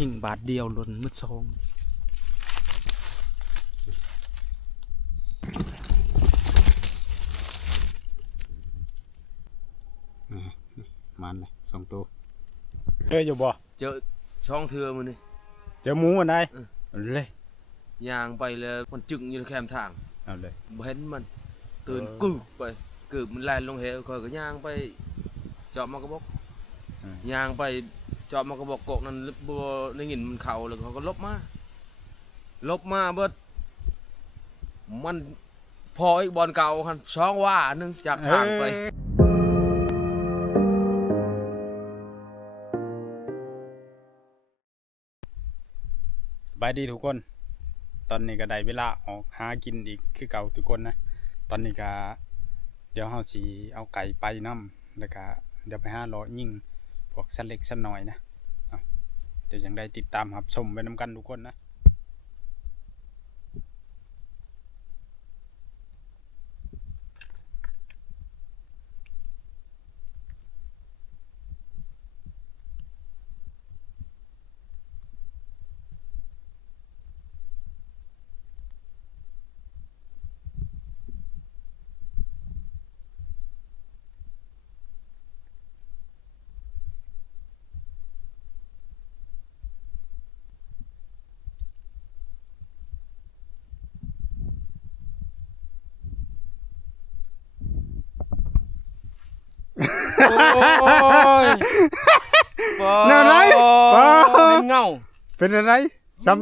ยิงบาทเดียวหล่นมืดซองมันเลย2 ตัวเจออยู่บ่เจอช่องเทือมันนี่เจอหมูอันใดเลยยางไปเลยมันจึงอยู่ในแคมทางเอาเลยเห็นมันตื่นกึบไปกึบมันแล่นลงเหวคอยก็ย่างไปเจาะมากระบอกย่างไปเจาะมากระบอกกกนั้นบัวในหินมันเข่าแล้วเขาก็ลบมาเบิดมันพออีกบอลเก่าคันช่องว่านึงจากทางไปสบายดีทุกคนตอนนี้ก็ได้เวลาออกหากินอีกคือเก่าทุกคนนะตอนนี้ก็เดี๋ยวเฮาสิเอาไก่ไปนำแล้วก็เดี๋ยวไปหาเลาะยิงพวกสัตว์เล็กสัตว์น้อยนะเดี๋ยวยังได้ติดตามรับชมไปนำกันทุกคนนะโอ้ยเป็นอะไรเป็นเงาเป็นอะไรซ้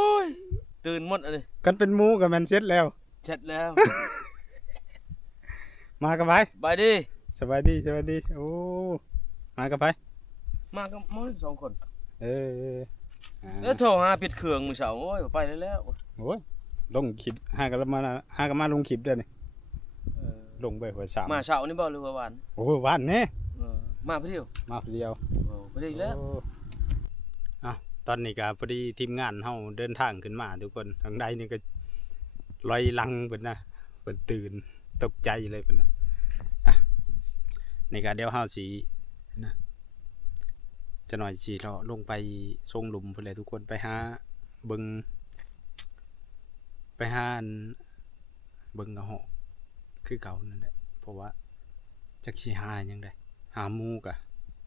ำตื่นหมดเลยกันเป็นหมูกับแมนเซ็ตแล้ว เช็ดแล้วมากับไปไปดิสบายดีโอ้มากับไปมากับมึง2 คนแล้วโทรหาปิดเครื่องมื้อเช้าโอ้ยไปแล้วโอ้ยลงคลิปหากันมาลงคลิปด้วยนี่ลงไปหัวสามมาเช้านี่บ่หรือว่าวันโอ้วันนี่มาเพียวไปเดียวไปดีแล้วตอนนี้ก็พอดีทีมงานเฮาเดินทางขึ้นมาทุกคนทางใดนี่ก็ลอยลังเพิ่นนะเพิ่นตื่นตกใจเลยเพิ่นน่ะนี่ก็เดี๋ยวเฮาสินะจะหน่อยสิเลาะลงไปส่งหลุมพุ่นแหละทุกคนไปหาเบิ่งไปหาเบิ่งกระหอกคือเก่านั่นแหละเพราะว่าจักสิหาหยังได้หาหมูก็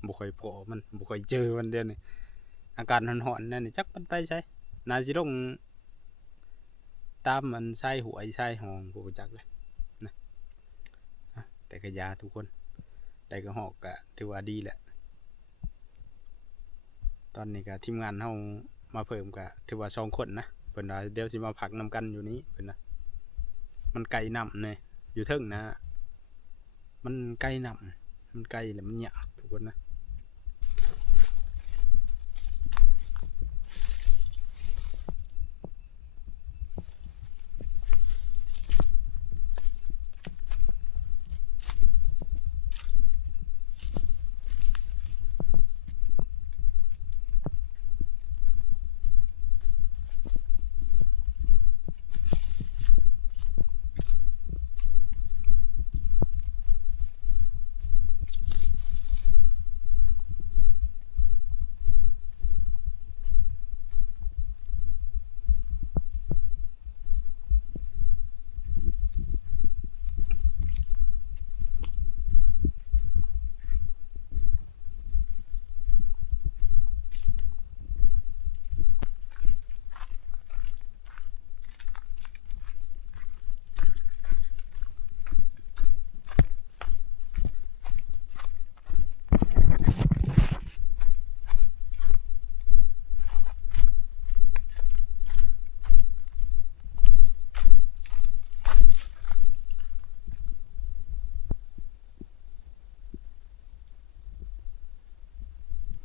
บ่ค่อยพอมันบ่ค่อยเจอวันเดียวนี่อากาศร้อนๆนั่นนี่จักมันไปไสน่าสิลงตามมันชายห้วยชายหองบ่รู้จักเลยนะแต่ก็ยาทุกคนได้กระหอกก็ถือว่าดีแหละตอนนี้ก็ทีมงานเฮามาเพิ่มก็ถือว่า2 คนนะเพิ่นว่าเดี๋ยวสิมาพักนำกันอยู่นี้เพิ่นนะมันไกลน้ำเลยอยู่เทิงนะมันไกลน้ำมันไกลแล้วมันยากทุกคนนะ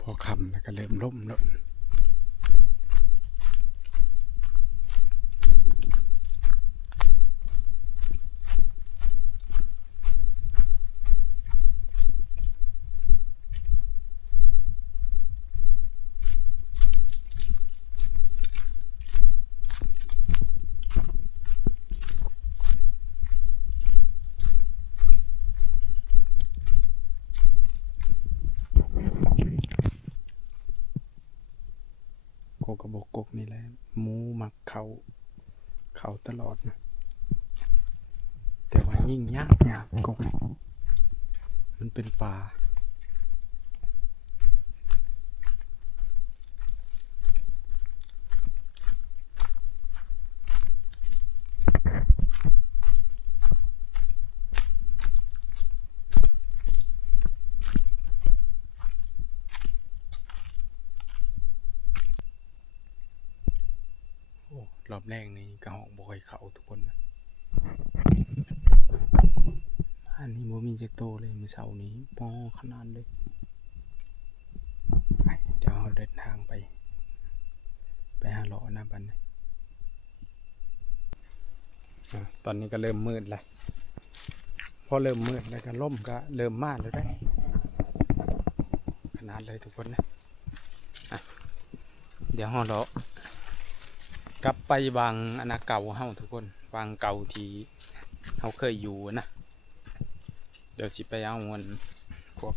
พอค่ำแล้วก็เริ่มล่มแล้ว กกระบอกกกนี่แหละหมูมักเขาตลอดนะแต่ว่ายิ่งยากกกมันเป็นป่ารอบแรกนี่กระหอกบ่อยเขาทุกคนนะอันนี้บ่มีจักโตเลยมื้อเช้านี้ปอขนาดเลยไปเดี๋ยวเราเดินทางไปหาเลาะนะบัดนี้ตอนนี้ก็เริ่มมืดแล้วพอเริ่มมืดแล้วก็ล่มก็เริ่มมาแล้วได้ขนาดเลยทุกคนนะเดี๋ยวเราเลาะกลับไปบางอนาเก่าเฮาทุกคนบางเก่าที่เฮาเคยอยู่นะเดี๋ยวสิไปเอาเงินพวก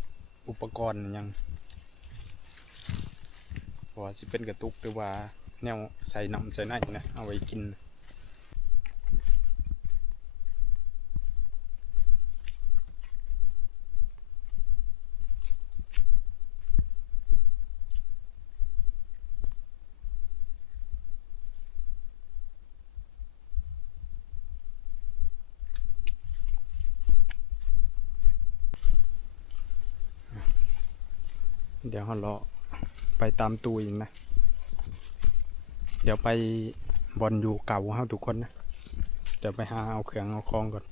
อุปกรณ์ยังว่าสิเป็นกระตุกหรือว่าแนวใส่น้ำใส่ไหนนะเอาไว้กินเดี๋ยวเราเลาะไปตามตูอีกนะเดี๋ยวไปบอลอยู่เก่าเฮาทุกคนนะเดี๋ยวไปหาเอาเครื่องเอาคลองก่อน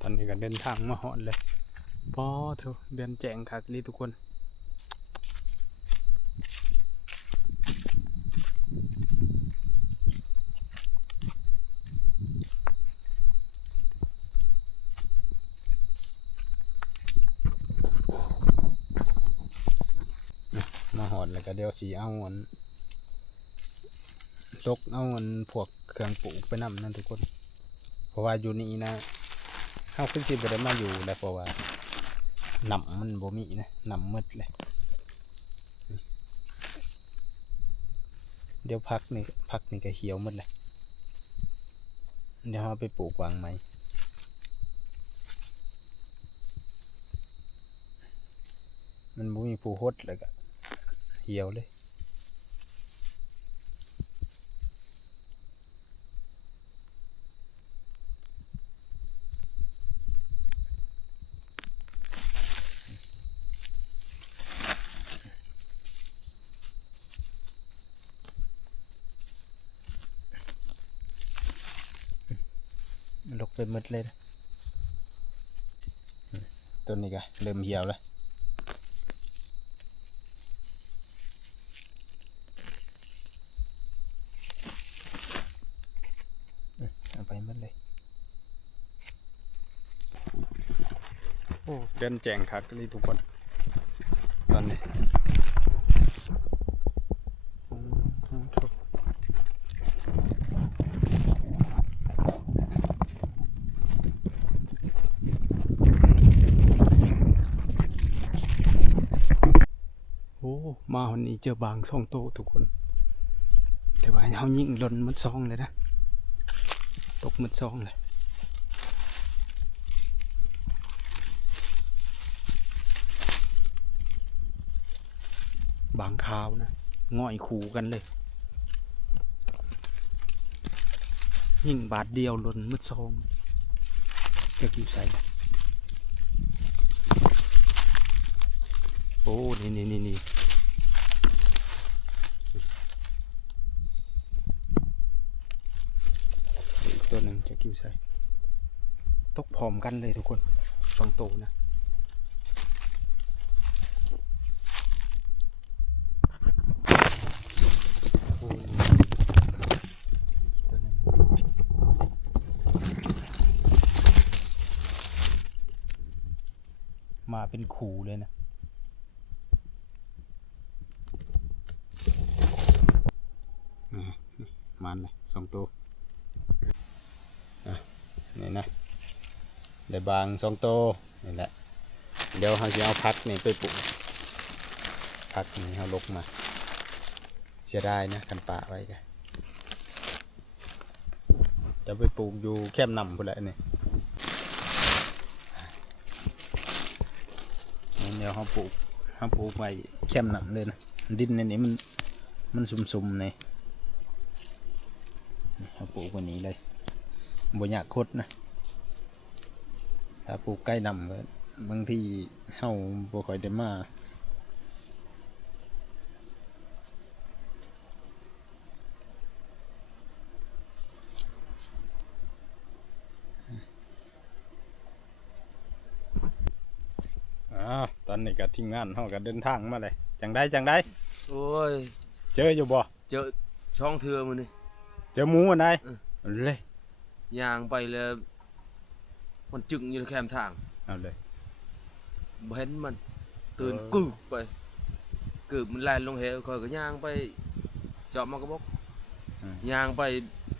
ตอนนี้ก็เดินทางมาหอดเลยพอเถอะเดินแจงคักนี่ทุกคนมาหอดแล้วก็เดี๋ยวสีเอาเงินลกเอาเงินพวกเครื่องปลูกไปนำนั่นทุกคนเพราะว่าอยู่นี่นะเขาขึ้นสิบ่ได้มาอยู่แล้วเพราะว่าหนำมันบ่มีนะหนำมืดเลยเดี๋ยวพักนี่ก็เหี่ยวหมดเลยเดี๋ยวเราไปปลูกวางไหมมันบ่มีผู้ฮดเลยก็เหี่ยวเลยลกไปหมดเลยนะต้นนี้ก็เริ่มเหี่ยวแล้วเอาไปหมดเลยโอ้เดินแจงคักเลยทุกคนตอนนี้โอ้มาวันนี้เจอบางช่องโตทุกคนแต่ว่าเขายิงหล่นมันซองเลยนะตกมันซองเลยบางข่าวนะง่อยขู่กันเลยยิงบาทเดียวหล่นมันซองจะกี่ใส่โอ้นี่อีกตัวหนึ่งจะกิ้วใส่ตกพร้อมกันเลยทุกคนสองตัวนะโอ้ตัวหนึ่งมาเป็นขู่เลยนะมันเลยสองตัวนี่นะได้บางสองตัวนี่แหละเดี๋ยวเราจะเอาพักนี่ไปปลูก ผักนี่เฮาลกมาเสียดายนะคันป่าไว้กะจะไปปลูกอยู่แคมป์นำพุ่นแหละนี่เดี๋ยวเฮาปลูกไว้แคมป์นำเลยนะดินในนี้มันสุ่มๆนี่เฮาปลูกไว้นี้เลยบ่ยากคดนะถ้าปลูกใกล้นำก็บางทีเฮาบ่ค่อยได้มาตอนนี้ก็ทีมงานเฮาก็เดินทางมาเลยจังได้ โอ้ย เจออยู่บ่ เจอช่องเทือมื้อนี้ เจอหมูอันใดเลย ย่างไปแล้วมันจึงอยู่ในแคมทาง เอาเลย บ่เห็นมันตื่นกึกไปกึกมันแล่นลงเหวค่อยก็ย่างไปเจาะมากระบอกย่างไป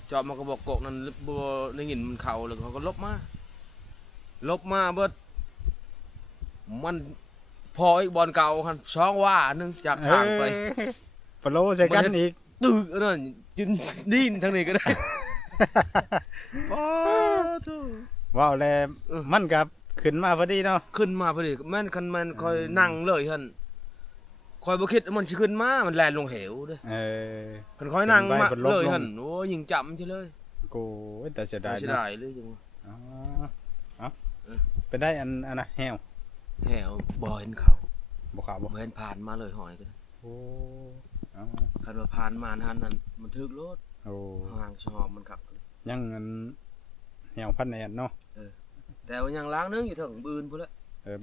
เจาะมากระบอกกกนั้นบ่ได้ยินมันเข้าแล้วเขาก็ลบมาเบิดมันพออีกบอลเก่าคันช่องว่านึงจากทางไป ปโลใส่กันอีก ตึกนั่นจินดินทางนี้ก็ได้ โอ้โธ่ ว้าวแล้วมันกับขึ้นมาพอดีเนาะ ขึ้นมาพอดีแม่นคันแม่นคอยนั่งเลยหั่นคอยบ่คิดว่ามันสิขึ้นมามันแล่นลงเหวเด้อคันคอยนั่งมาเลยหั่นโอ้ยิงจำใช่เลย กูแต่เสียดาย เสียดายเลยจัง อ๋อไปได้อันน่ะแฮว แหวบ่เห็นเขา บ่ขาวบ่ บ่เห็นผ่านมาเลยหอยก็ได้ โอ้อ๋อ คันว่าผ่านมานั่นมันถึกรถ โอ้ ห่างชอบมันขับ ยังอันแฮวพันแอนเนาะ แต่ว่ายังล้างนึงอยู่ถึงบืนพุ่นละ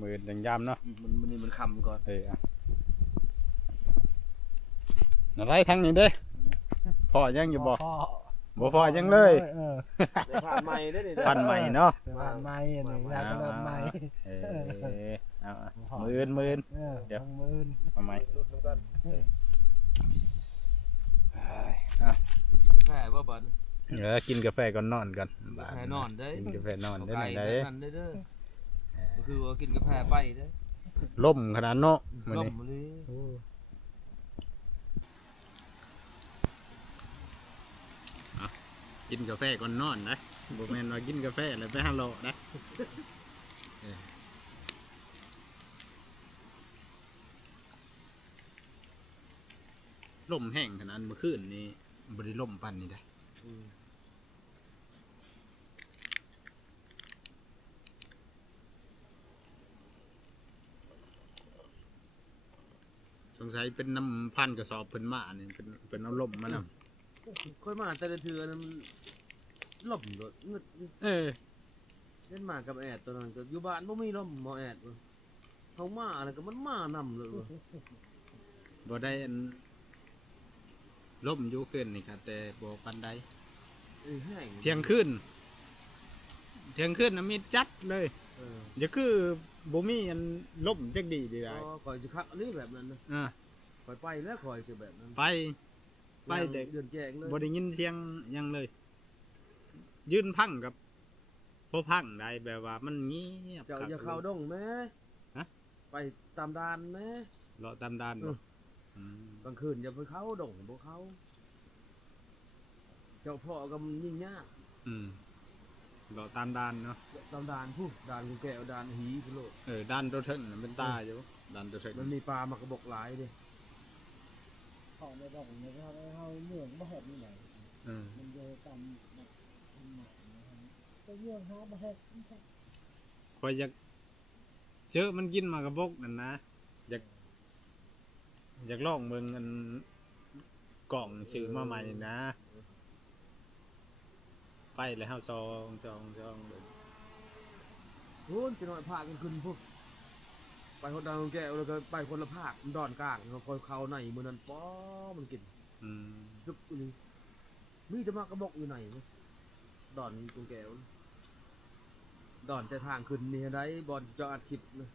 มือยังยามเนาะ มันนี่มันคำก่อน อ่ะอะไรทางนี้เด้พ่อยังอยู่บ่พ่อยังเลย ผ่านใหม่ได้อนี่ พันใหม่เนาะ ผ่านใหม่อันนี้แล้วก็เริ่มใหม่ เอามื้น เดี๋ยวมือน เอาใหม่ แพ้บ่บัด กินกาแฟก่อนนอนกัน แพ้นอนเด้ กินกาแฟนอนได้ ไก่ ไหน นั่นเด้อก็คือว่ากินกาแฟไปเด้อ ล่มขนาดเนาะมื้อ ล่ นี้ มเลย กินกาแฟก่อนนอนนะบ่แม่นว่ากินกาแฟแล้วไปหาเลาะนะลมแห้งขนาดเมื่อคืนนี้บ่ได้ลมปานนี้ได้สงสัยเป็นน้ำพันกระสอบเพิ่นมานี่เป็นเอาลมมานำ ค่อยมาแต่ละเทื่อนั้นล่มรถงึด เล่นมากับแอดตัวนั้นก็อยู่บ้านบ่มีลมบ่แอดเฮามาแล้วก็มันมานำเลยว่ะ บ่ได้อันล่มอยู่ขึ้นนี่ครับแต่บ่ปานใด แห้ง เที่ยงคืนน่ะมีจัดเลยอย่าคือบ่มีอันล่มจักดีได้ ข่อยสิคักอันนี้แบบนั้นนะ อ่า ข่อยไปแล้วข่อยสิแบบนั้น ไปเด็ก เดือนแจ้งเลย บ่ได้ยินเสียงหยังเลย ยืนพังกับพอพังได้แบบว่ามันเงียบ เจ้าอย่าเข้าดงแม่ ฮะ ไปตามดานแม่ เลาะตามด้านบ่อืม กลางคืนอย่าไปเข้าดงบ่เข้าเจ้าพ่อก็มันยิ่งยาก เลาะตามด้านเนาะ ตามดานผู้ดานกูแก้วดานหีพุ่นโลด ด้านตัวเทิงน่ะเป็นตาอยู่ด้านตัวเทิง มันมีปลามากระบอกหลายเด้ ของในดอกในเขาเมืองบ่เฮ็ดนี่ไหน อืม มันอยู่ตามหนักนะครับก็เรื่องหาบ่เฮ็ด ข่อยอยากเจอมันกินมากระบกนั่นนะอยากลองเบิ่งอันกล่องซื้อมาใหม่นะ ไปแล้วเฮาจองเบิ่ง โอ้ยจะน้อยพากันขึ้นพวกไปคนดาวแก้วแล้วก็ไปคนละภาคมันดอนกลางเขาคอยเข้าในมื้อนั้นป้อมันกิน อืม ซึบนี่มีจะมากระบอกอยู่ไหนวะดอนกูแก้วดอนจะทางขึ้นนี่ได้บอลจะอัดคลิปนะ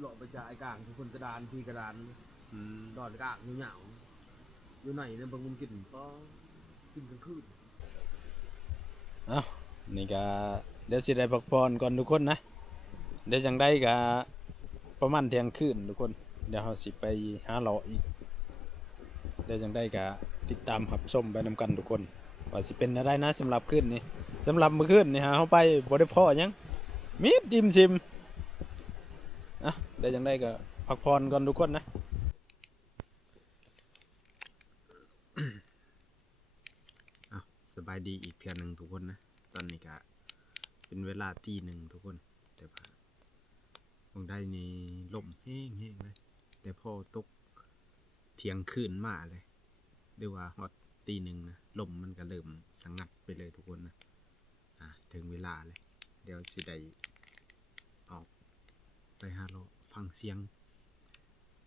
หลอกไปจ่ายกลางทุกคนกระดานพี่กระดาน อืม ดอนกลางเหนียวๆอยู่ไหนเนี่ยบางมุมกินป้อกินกลางคืน นี่ก็เดี๋ยวสิได้พักผ่อนก่อนทุกคนนะเดี๋ยวจังได้ก็ประมาณเที่ยงคืนทุกคน เดี๋ยวเราสิไปหาเลาะอีกเดี๋ยวจังได้ก็ติดตามรับชมไปนำกันทุกคนว่าสิเป็นอะไรนะสำหรับคืนนี้สำหรับมื้อคืนนี่ฮะเฮาไปบ่ได้พ้อหยังมิดดิมซิมอ่ะเดี๋ยวจังได้ก็พักผ่อนก่อนทุกคนนะสบายดีอีกเทื่อนึงทุกคนนะตอนนี้ก็เป็นเวลาตี 1ทุกคนแต่ว่าบางได้นี่ลมแห้งเลยแต่พอตกเที่ยงคืนมาเลยหรือว่าฮอดตี 1นะลมมันก็เริ่มสงัดไปเลยทุกคนนะถึงเวลาเลยเดี๋ยวสิได้ออกไปหาเลาะฟังเสียง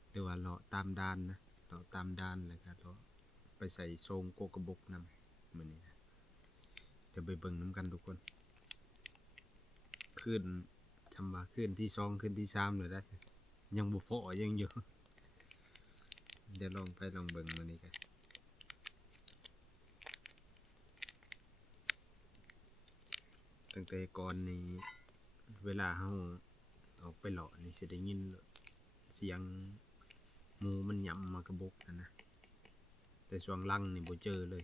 หรือว่าเลาะตามด้านนะเลาะตามด้านแล้วก็เลาะไปใส่โซงโกกระบกนำมื้อนี้นะเดี๋ยวไปเบิ่งน้ำกันทุกคนขึ้นจำว่าขึ้นที่2ขึ้นที่3เลยได้ยังบ่พอยังอยู่เดี๋ยวลองเบิ่งมื้อนี้กันตั้งแต่ก่อนนี้เวลาเฮาออกไปเลาะนี่สิได้ยินเสียงหมูมันหย่ำมากระบกนะแต่ช่วงหลังนี่บ่เจอเลย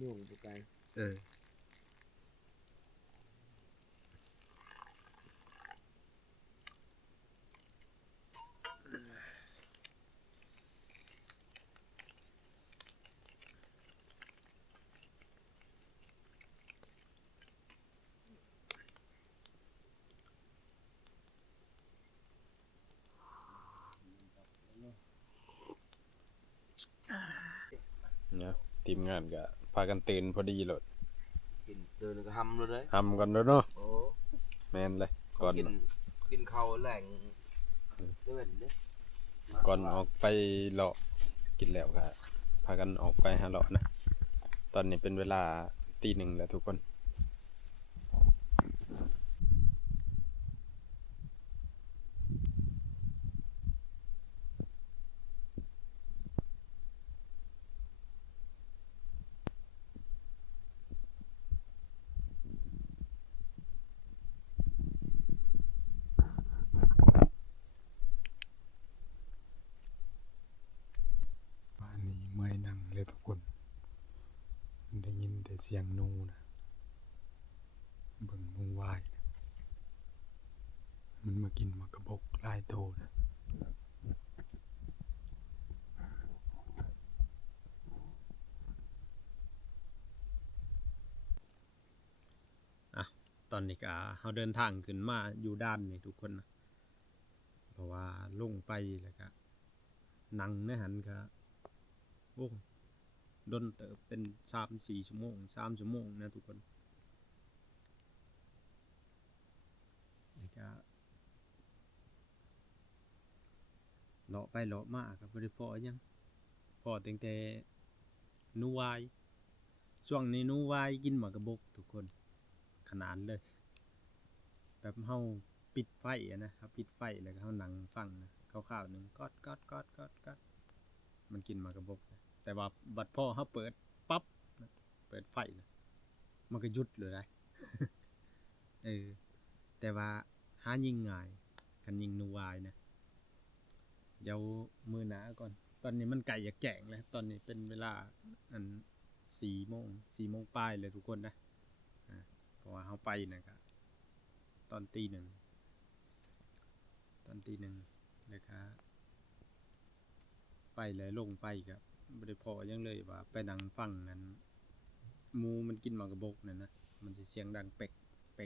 ม่วงๆบ่ไกล เนี่ยทีมงานก็พากันตื่นพอดีเลย กินเดินก็หำเลย ทำกันแล้วเนาะ โอ้ แม่นเลยก่อน กินข้าวแหล่งเดินเด้ ก่อนออกไปเลาะกินแล้วก็พากันออกไปหาเลาะนะตอนนี้เป็นเวลาตี 1แล้วทุกคนบ้านนี้เมื่อยนั่งเลยทุกคนได้ยินแต่เสียงนูนะเบิ่งนูวายนะมันมากินมากระบอกลายโตนะตอนนี้ก็เราเดินทางขึ้นมาอยู่ด้านนี่ทุกคนนะเพราะว่าลงไปแล้วก็นั่งในหันก็โอ้ดนเติบเป็น 3-4 ชั่วโมง3 ชั่วโมงนะทุกคนนี่ก็เลาะไปเลาะมาก็บ่ได้พอหยังพอตั้งแต่หนูวายช่วงนี้หนูวายกินหมากกระบกทุกคนขนาดเลยแบบเฮาปิดไฟนะครับปิดไฟแล้วก็เฮานั่งฟังนะคร่าวๆหนึงก๊อดมันกินหมากกระบกนะแต่ว่าบัดพอเฮาเปิดปั๊บนะเปิดไฟนะมันก็หยุดเลยได้ แต่ว่าหายิงง่ายกันยิงหนูวายนะเดี๋ยวมื้อหน้าก่อนตอนนี้มันใกล้จะแจ้งแล้วตอนนี้เป็นเวลาอัน4 โมงปลายเลยทุกคนนะเพราะว่าเฮาไปนะก็ตอนตี 1แล้วก็ไปเลยลงไปก็บ่ได้พอหยังเลยว่าไปนั่งฟังนั้นหมูมันกินหมากกระบกนั่นนะมันสิเสียงดังเป๊กแ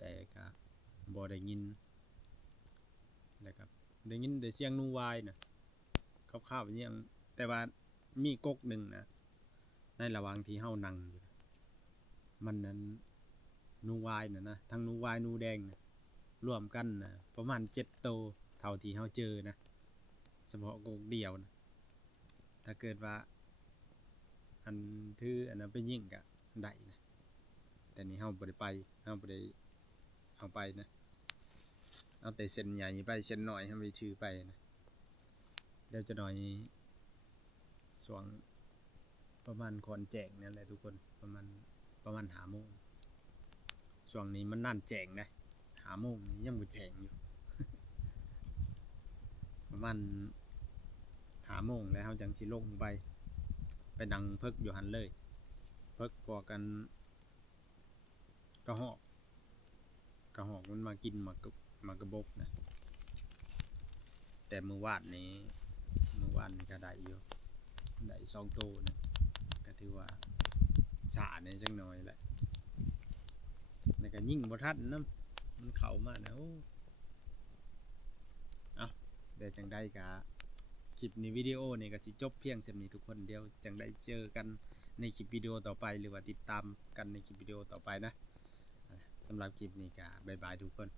ต่ก็บ่ได้ยินแล้วก็ได้ยินแต่เสียงหนูวายนะคร่าวๆอย่างแต่ว่ามีก๊กหนึ่งนะในระหว่างที่เฮานั่งอยู่มันนั้นหนูวายนะทั้งหนูวายหนูแดงนะรวมกันนะประมาณ7 ตัวเท่าที่เฮาเจอนะเฉพาะก๊กเดียวนะถ้าเกิดว่าอันนั้นไปยิงก็ได้นะแต่นี่เฮาบ่ได้ไปเฮาบ่ได้เอาไปนะเอาแต่เส้นใหญ่ไปเส้นน้อยเฮาไปชื่อไปนะเดี๋ยวจะหน่อยส่วง ประมาณก่อนแจ้งนั่นแหละทุกคนประมาณ5 โมงช่วงนี้มันนั่นแจ้งนะ5 โมงนี่ยังบ่แจ้งอยู่ ประมาณ5 โมงแล้วเฮาจังสิลงไปนั่งเพิกอยู่หันเลยเพิกพอกันกระหอกมันมากินมากระบกนะแต่มื้อวานนี้ก็ได้อยู่ได้2 ตัวนะก็ถือว่าสาเนี่ยจังหน่อยแหละแล้วก็ยิ่งบ่ทันนำมันเข้ามานะโอ้เอาได้จังได๋ก็คลิปนี้วิดีโอนี่ก็สิจบเพียงส่ำนี้ทุกคนเดี๋ยวจังได้เจอกันในคลิปวิดีโอต่อไปหรือว่าติดตามกันในคลิปวิดีโอต่อไปนะสำหรับคลิปนี้ก็บ๊ายบายทุกคน